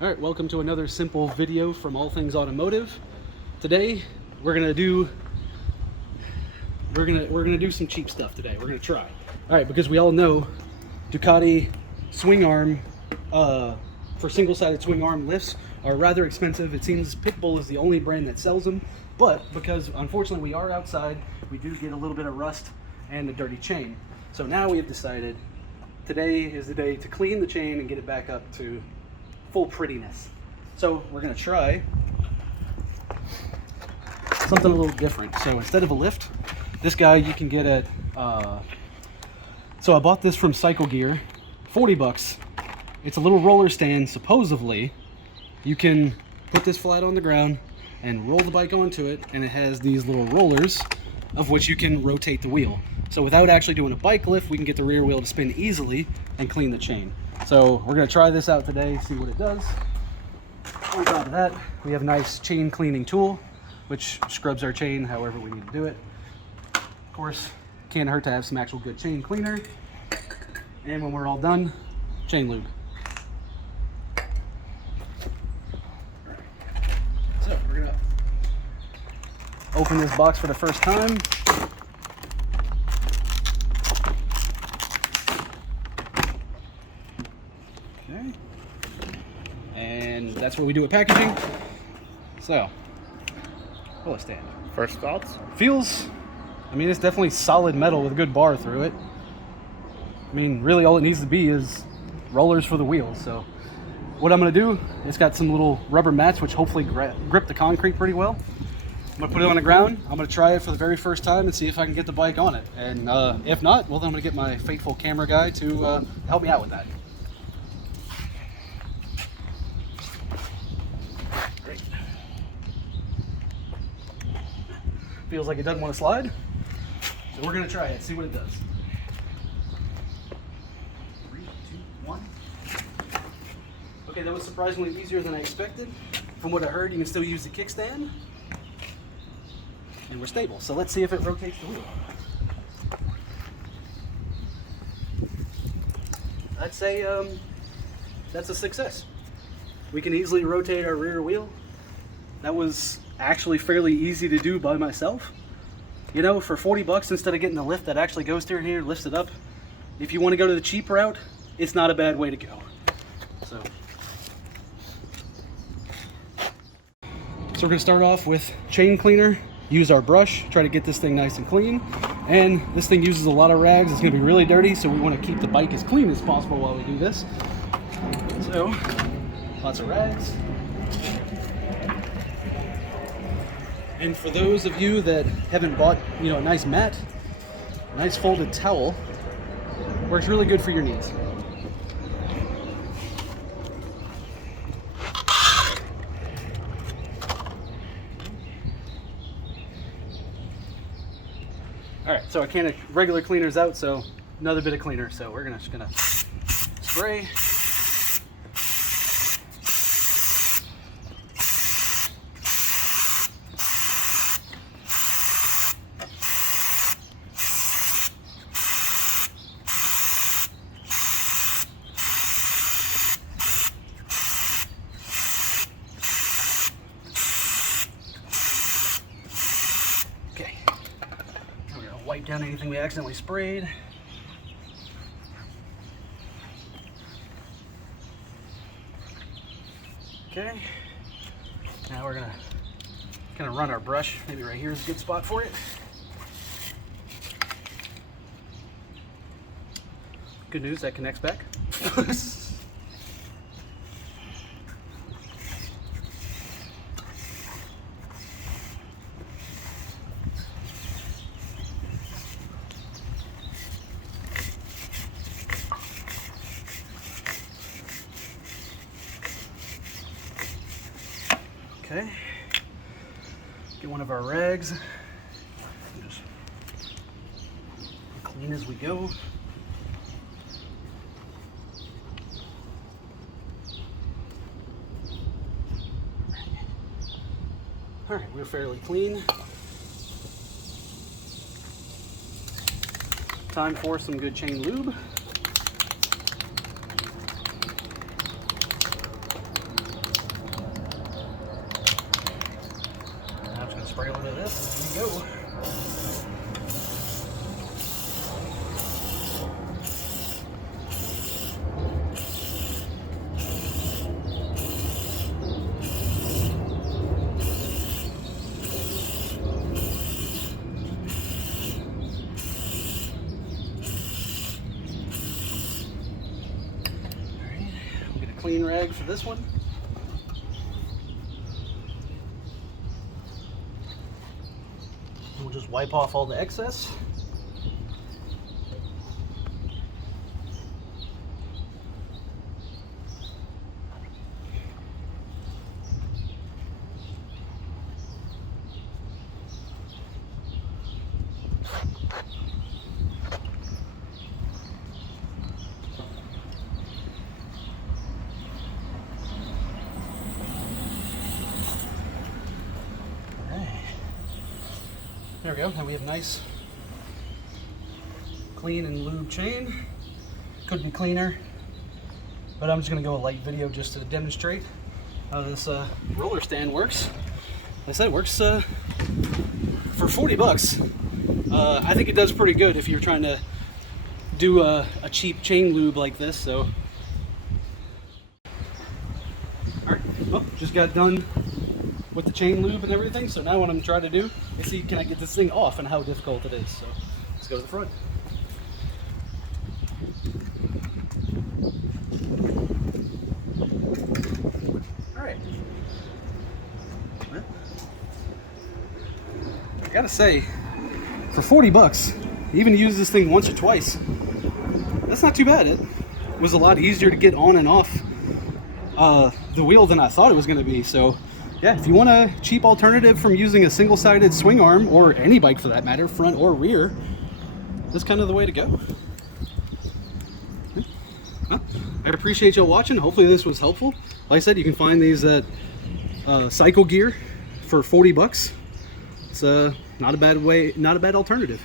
All right, welcome to another simple video from All Things Automotive. Today we're gonna do some cheap stuff today. We're gonna try. All right, because we all know Ducati swing arm for single-sided swing arm lifts are rather expensive. It seems Pitbull is the only brand that sells them, but because unfortunately we are outside, we do get a little bit of rust and a dirty chain. So now we have decided today is the day to clean the chain and get it back up to full prettiness. So we're gonna try something a little different. So instead of a lift, this guy you can get at, so I bought this from Cycle Gear, 40 bucks. It's a little roller stand. Supposedly you can put this flat on the ground and roll the bike onto it, and it has these little rollers of which you can rotate the wheel. So without actually doing a bike lift, we can get the rear wheel to spin easily and clean the chain. So we're going to try this out today, see what it does. On top of that, we have a nice chain cleaning tool, which scrubs our chain however we need to do it. Of course, can't hurt to have some actual good chain cleaner. And when we're all done, chain lube. So we're going to open this box for the first time. Okay. And that's what we do with packaging. So, pull a stand. First thoughts? Feels, I mean, it's definitely solid metal with a good bar through it. I mean, really all it needs to be is rollers for the wheels. So what I'm going to do, it's got some little rubber mats which hopefully grip the concrete pretty well. I'm going to put it on the ground. I'm going to try it for the very first time and see if I can get the bike on it. And if not, well, then I'm going to get my faithful camera guy to help me out with that. Great. Feels like it doesn't want to slide. So we're going to try it, see what it does. 3, 2, 1. Okay, that was surprisingly easier than I expected. From what I heard, you can still use the kickstand. And we're stable. So let's see if it rotates the wheel. I'd say that's a success. We can easily rotate our rear wheel. That was actually fairly easy to do by myself. You know, for 40 bucks, instead of getting the lift that actually goes through here, lifts it up, if you want to go to the cheap route, it's not a bad way to go. So we're going to start off with chain cleaner. Use our brush, try to get this thing nice and clean. And this thing uses a lot of rags. It's going to be really dirty, so we want to keep the bike as clean as possible while we do this. So, lots of rags. And for those of you that haven't bought, you know, a nice mat, a nice folded towel works really good for your knees. All right, so a can of regular cleaner's out, so another bit of cleaner. So we're just gonna spray. Okay. We're gonna wipe down anything we accidentally sprayed. Okay. Now we're gonna kind of run our brush. Maybe right here is a good spot for it. Good news, that connects back. Okay, get one of our rags, just clean as we go. All right, we're fairly clean. Time for some good chain lube. spray a little of this and there you go. We'll get a clean rag for this one. We'll just wipe off all the excess. There we go. Now we have a nice, clean and lube chain. Could be cleaner, but I'm just going to go a light video just to demonstrate how this roller stand works. Like I said, it works for 40 bucks. I think it does pretty good if you're trying to do a cheap chain lube like this. So, all right, well, just got done with the chain lube and everything. So now what I'm trying to do is see, can I get this thing off and how difficult it is. So let's go to the front. All right. I gotta say, for 40 bucks, even to use this thing once or twice, that's not too bad. It was a lot easier to get on and off the wheel than I thought it was gonna be. So yeah, if you want a cheap alternative from using a single-sided swing arm, or any bike for that matter, front or rear, that's kind of the way to go. Well, I appreciate y'all watching. Hopefully this was helpful. Like I said, you can find these at Cycle Gear for 40 bucks. It's not a bad alternative.